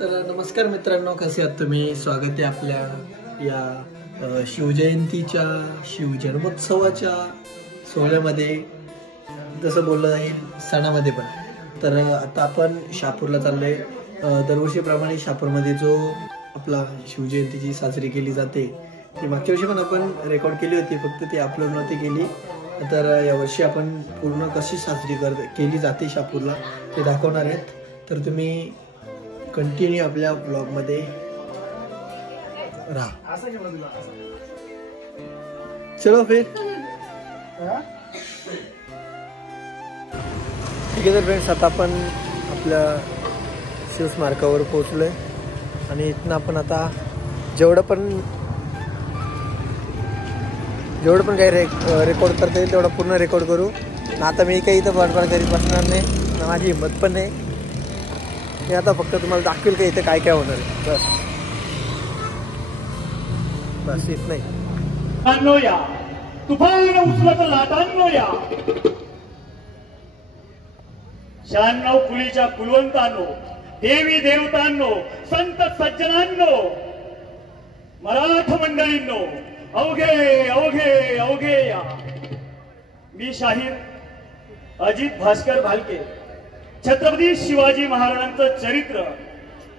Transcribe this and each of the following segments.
तर नमस्कार मित्रांनो, कसे आहात तुम्ही? स्वागत आहे आपल्या या शिवजयंतीच्या शिवजन्मोत्सवाच्या सोहळ्यामध्ये, जसं बोललं जाईल सणामध्ये पण. तर आता आपण शहापूरला चाललोय. दरवर्षीप्रमाणे शहापूरमध्ये जो आपला शिवजयंतीची साजरी केली जाते ती मागच्या वर्षी पण आपण रेकॉर्ड केली होती, फक्त ती अपलोड नव्हती केली. तर यावर्षी आपण पूर्ण कशी साजरी केली जाते शहापूरला ते दाखवणार आहेत. तर तुम्ही कंटिन्यू आपल्या ब्लॉगमध्ये राहा. चलो फिर. ठीक आहे तर फ्रेंड्स, आता आपण आपल्या शिवस्मारकावर पोहोचलोय आणि इथनं आपण आता जेवढं पण काही रेकॉर्ड करता येईल तेवढं पूर्ण रेकॉर्ड करू. आता मी काही इथं बडबड करीत बसणार नाही, माझी हिंमत पण नाही. मी आता फक्त तुम्हाला दाखवेल का इथे काय काय होणार आहे, बस इथं नाही. या तुफान उचलत लाटांनो या 96 कुळीच्या कुलवंतांनो, देवी देवतांनो, संत सज्जनांनो, मराठ मंडळींनो, अवघे अवघे अवघे या. मी शाहीर अजित भास्कर भालके छत्रपती शिवाजी महाराजांचं चरित्र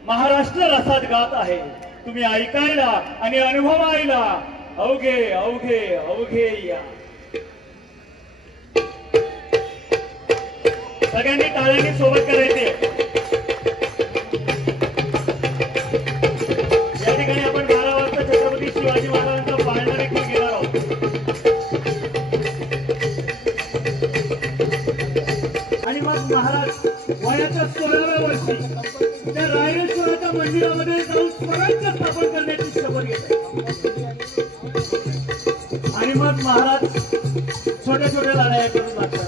महाराष्ट्र रसात गात आहे. तुम्ही ऐकायला आणि अनुभवायला अवघे अवघे अवघे या. सगळ्यांनी टाळ्यांनी सोबत करायचे. या ठिकाणी आपण 12 वाजता छत्रपती शिवाजी महाराजांचा पाळणा देखील घेणार आहोत. आणि मग महाराज वयाच्या 16व्या वर्षी त्या रायरेश्वराच्या मंदिरामध्ये जाऊन स्वराज्य स्थापन करण्याची शपथ घेतात. आणि मग महाराज छोट्या छोट्या लढाया करून लागतात.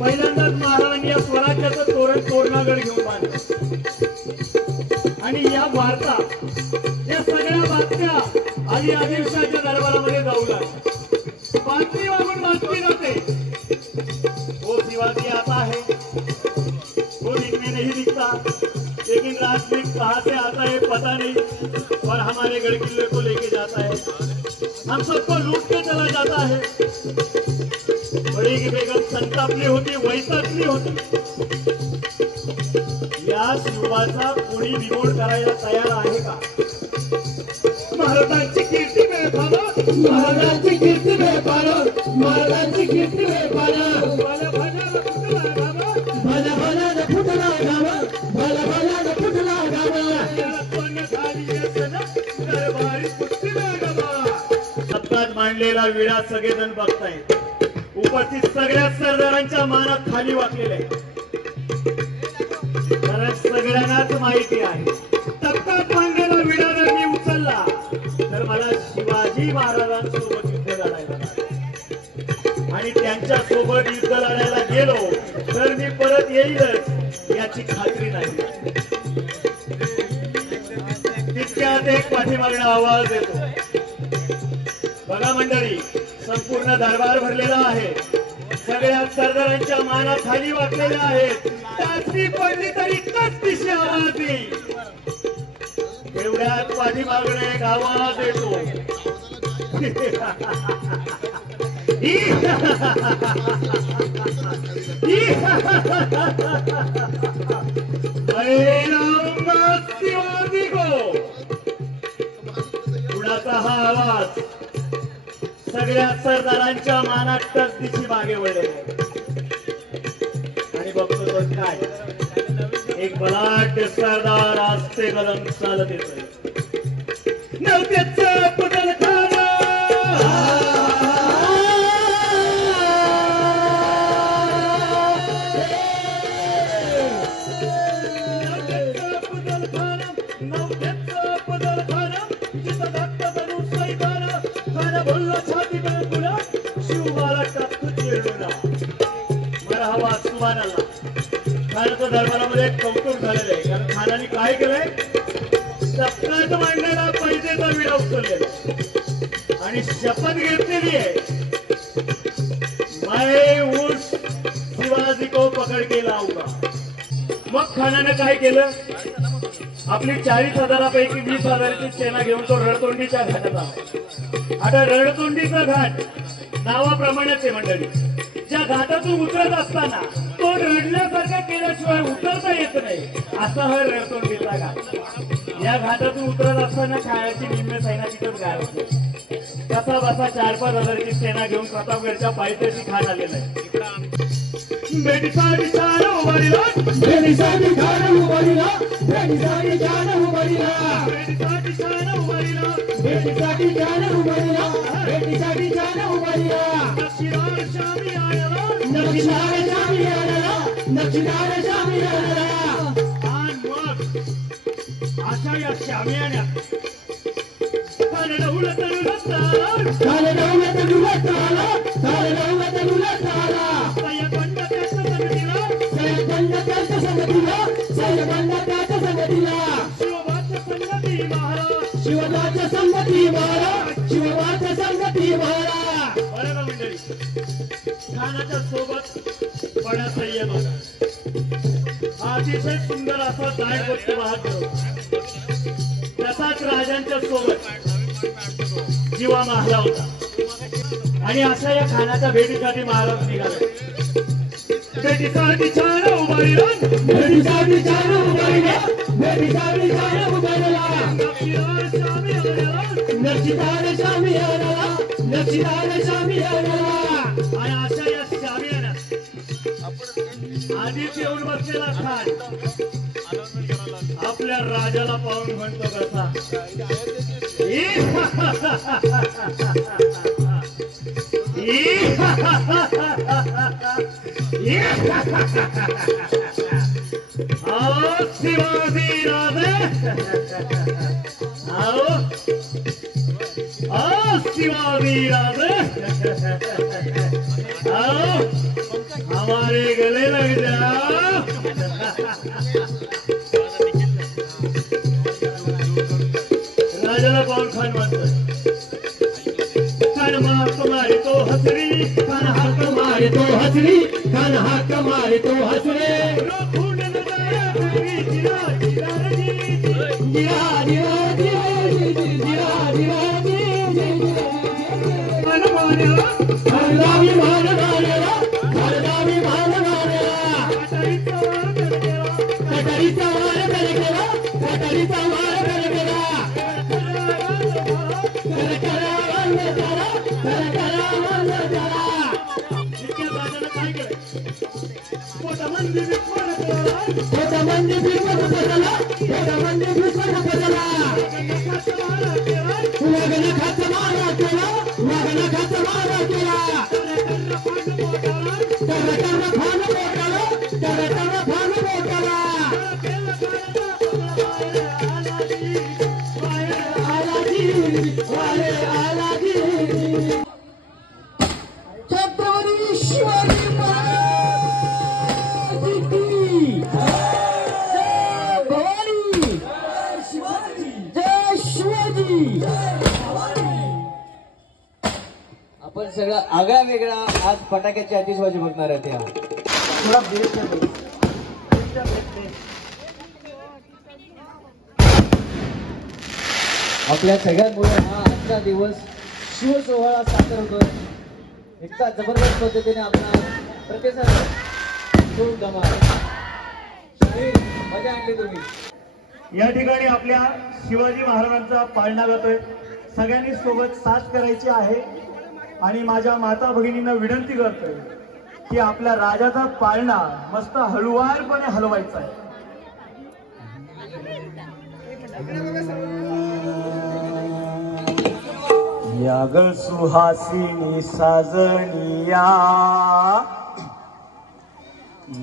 पहिल्यांदाच महाराजांनी या स्वराज्याचं तोरण तोरणागड घेऊन बांधलं. आणि या वार्ता, या सगळ्या बातम्या आधी आदिलशाहच्या दरबारामध्ये जाऊ लागल्या. बातमी मागून बातमी जाते, वो शिवाजी आता है, वो दिखने नहीं दिखता, लेकिन रात में कहां से आता है पता नहीं, और हमारे गढ़ किले को लेके जाता है, हम सबको लूट के चला जाता है. बड़ी की बेगम संतापली होती, वैतागली होती. या शिवाचा कोणी बिमोड करायला तयार आहे का? महाराजांची कीर्ती बेफाना, महाराजांची कीर्ती बेफाना, महाराजांची कीर्ती बेफाना. भला भला फुटला गावा, भला भला फुटला गावा, भला भला फुटला गावा. पण झाली असना दरबारी फुटला गावा. सत्तात मांडलेला विडा सगळेजण बघतायत. उपस्थित सगळ्या सरदारांच्या मानात खाली वाकलेले आहे. कारण सगळ्यांनाच माहिती आहे, तत्कात मांडलेला विडा जर मी उचलला तर मला शिवाजी महाराजांसोबत युद्ध लढायला लागेल. आणि त्यांच्या सोबत युद्ध लढायला गेलो तर मी परत येईलच याची खात्री नाही. तितक्यात एक पाठीमागणा आवाज येतो. बघा मंडळी, संपूर्ण दरबार भरलेला आहे. सगळ्या सरदारांच्या माना खाली वाकलेल्या आहेत. टाचणी पडली तरी कशी आवाज येईल. एवढ्यात पाठीमागणे एक आवाज येतो. शिवाजी गो. कुणाचा हा आवाज? सगळ्या सरदारांच्या मानात टचदिशी मागे वळले. आणि बघतो तो काय, एक बलाढ्य सरदार आस्ते कलम चालत येतोय. नवत्याचं पुतल खाना, नवत्याचं पुतल खाना, नवत्याचं पुतल खाना, जिथं धाकटा बनू सैताना, खाना बोलला छाती कर तुला, शिवबाला टाकतो चिरडूला. मरहबा सुभानअल्लाह. खानाच्या दरबारामध्ये कौतुक झालेलं आहे, कारण खानाने काय केलंय, सत्तात मांडलेला पैसेचा विडा उचललेला आणि शपथ घेतलेली आहे, मैं उस शिवाजी को पकड़ के लाऊंगा. मग खानाने काय केलं, आपली 40,000पैकी 20,000ची सेना घेऊन तो रणतोंडीच्या घाटात आला. आता रणतोंडीचा घाट नावाप्रमाणेच आहे मंडळी. ज्या घाटातून उतरत असताना तो रडल्यासारखा केल्याशिवाय उतरता येत नाही, असा हा रणतोंडीचा घाट. या घाटातून उतरत असताना खायाची निम्मे सैना तिथंच गायब होते. कसा बसा 4-5 हजाराची सेना घेऊन प्रतापगडच्या पायथ्याशी खान आलेला आहे. बेटीसाठी छान उभारीला, बेटीसाठी छान उभारीला, बेटीसाठी छान उभारीला, बेटीसाठी छान उभारीला, बेटीसाठी छान उभारीला, बेटीसाठी छान उभारीला. नक्षीदार शामी आला, नक्षीदार शामी आला, नक्षीदार शामी आला. आणि मग अशा या शामियाण्यात कानडवलं तरुलत आला, कानडवलं तरुलत आला, कानडवलं तरुलत आला. सय्यदबंड त्याच्या संगतीला, सय्यदबंड त्याच्या संगतीला, सय्यदबंड त्याच्या संगतीला. शिवबाच्या संगती महाराज, शिवबाच्या संगती महाराज, शिवबाच्या संगती महाराज. बरं का मंडळी, खानाच्या सोबत बड्या सय्यद होता. अतिशय सुंदर असा दायवस्ती वाहत होता. तसाच राजांच्या सोबत जीवा महाला होता. आणि अशा या खानाच्या भेटीसाठी महाराज निघाले. भेटीसाठी छान उभारीला, भेटीसाठी छान उभारीला, भेटीसाठी छान उभारीला. नक्षीदार शामी आला, नक्षीदार शामी आला, नक्षीदार शामी आला. आणि अशा या शामियाना आधीच येऊन बसलेला खान आपल्या राजाला पाहून म्हणतो कसा, आओ शिवाजी राजे, आओ आओ शिवाजी राजे, आओ हमारे गले लग जाओ. राजाला पाहून खान म्हणतोय, खान हाक मारे तो हसरी, खान हाक मारे तो हसरी, खान हाक मारे तो हसरे. रोखून नजारा पूर्वी जिरा जिरा जी, जिरा जिरा जी, जिरा जिरा जी. मान मारेला, हरदावी मान मारेला, हरदावी मान मारेला. कटारीचा वार कर गेला, कटारीचा वार कर गेला, कटारीचा वार कर गेला. पोटामंदी विस्मरण बदला, पोटामंदी विस्मरण बदला, पोटामंदी विस्मरण बदला. वागणं खात मारा केला, वागणं खात मारा केला. तर फान मोठाला, तर फान मोठाला. आलाजी, वाले आलाजी. छत्रपती शिवाजी महाराज की जय भवानी, जय शिवाजी, जय शिवाजी. आपण सगळं आगळा वेगळा आज फटाक्याची आतिषबाजी बघणार आहेत. या आपल्या सगळ्यांमुळे हा आजचा दिवस शिवसोहळा साकार होतोय. इतका जबरदस्त पद्धतीने आपला प्रतिसाद खूप धमाल, मजा आणली तुम्ही. या ठिकाणी आपल्या शिवाजी महाराजांचा पाळणा जातोय. सगळ्यांनी सोबत साथ करायची आहे. आणि माझ्या माता भगिनींना विनंती करतोय की आपल्या राजाचा पाळणा मस्त हळुवारपणे हलवायचा आहे. याग सुहासिनी साजनिया,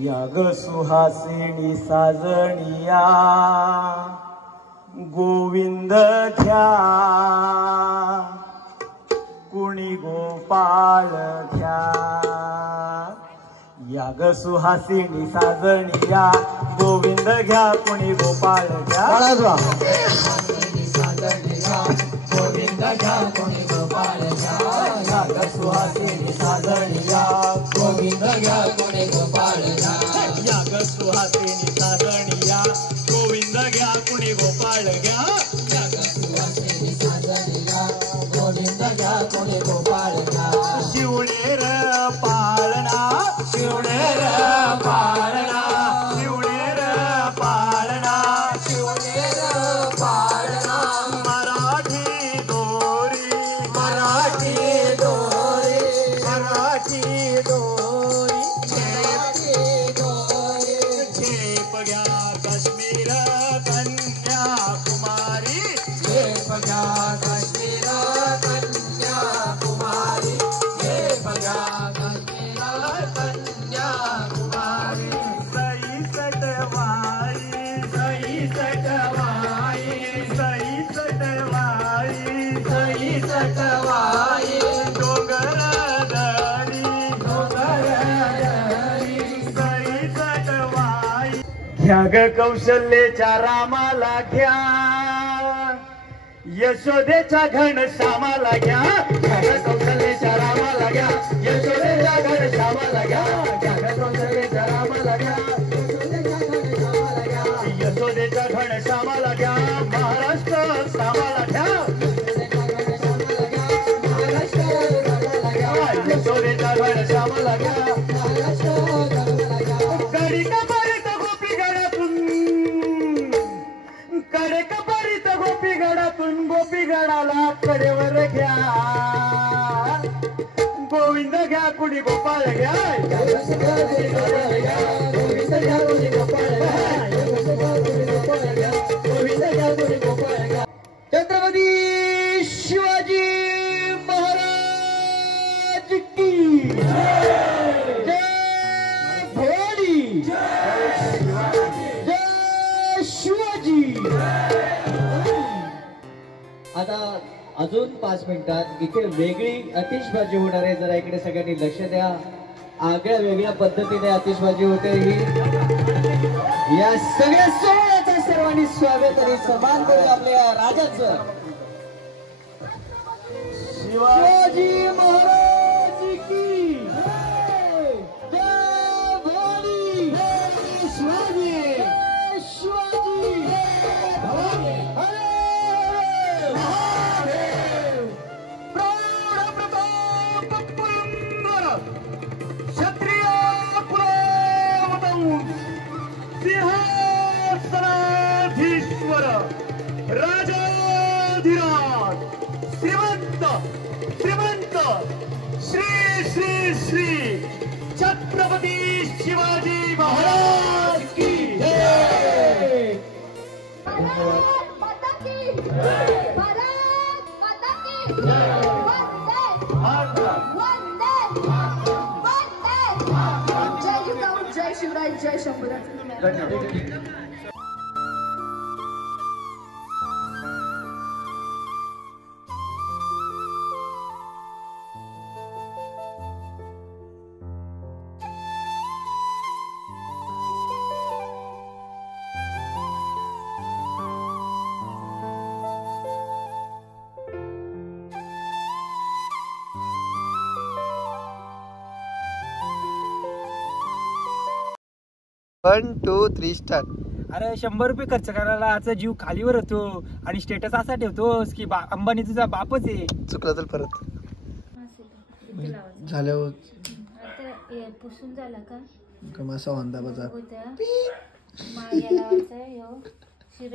याग सुहासिनी साजनिया. गोविंद घ्या कुणी गोपाळ घ्या. याग सुहासिनी साजनिया, गोविंद घ्या कुणी गोपाळ घ्या. गोविंद घ्या कोणी गोपाळ घ्या. याग सुहासिनी साजनिया, गोविंद घ्या कोणी गोपाळ घ्या. याग सुहासिनी साजनिया, गोविंद घ्या कोणी घ्या ग कौशल्याच्या रामाला घ्या, यशोदेच्या घन श्यामाला घ्या, घ्या ग कौशल्याच्या रामाला घ्या, यशोदेच्या घन श्यामाला घ्या, घ्या ग कौशल्याच्या रामाला घ्या, यशोदेच्या घन श्यामाला घ्या, महाराष्ट्र श्यामाला घ्या, यशोदेच्या घन श्यामाला घ्या, कडी कपारीत गोपी गडातून, कडे कपारीत गोपी गडातून, गोपी गडाला कडेवर घ्या, गोविंद घ्या कुडी गोपाळ घ्या, गोविंद घ्या कुडी गोपाळ घ्या, गोविंद घ्या कुडी गोपाळ घ्या. छत्रपती शिवाजी महाराज की जय, भवानी जय, शिवाजी. आता अजून 5 मिनिटात इथे वेगळी आतिषबाजी होणार आहे. जरा इकडे सगळ्यांनी लक्ष द्या. आगळ्या वेगळ्या पद्धतीने आतिषबाजी होते ही. या सगळ्या सोहळ्याचं सर्वांनी स्वागत आणि सन्मान करू आपल्या राजाचं. शिवाजी महाराज की जय, भवानी जय, शिवाजी जय, शिवाजी भवानी. सिंहासनाधीश्वर राजाधिराज श्रीमंत श्रीमंत श्री श्री श्री छत्रपती शिवाजी महाराज की जय. भारत माता की जय. भारत माता की जय. वंदे वंदे. जय जिजाऊ, जय शिवराय, जय Shambhuraj. One two three star. अरे 100 रुपये खर्च करायला आजचा जीव खालीवर होतो आणि स्टेटस असा ठेवतोस की अंबानी तुझा बापच आहे. चुकला तर परत झाल्यावर आता पुसून झाला का मासा वांदा बाजार उद्या माया लावायचा शिर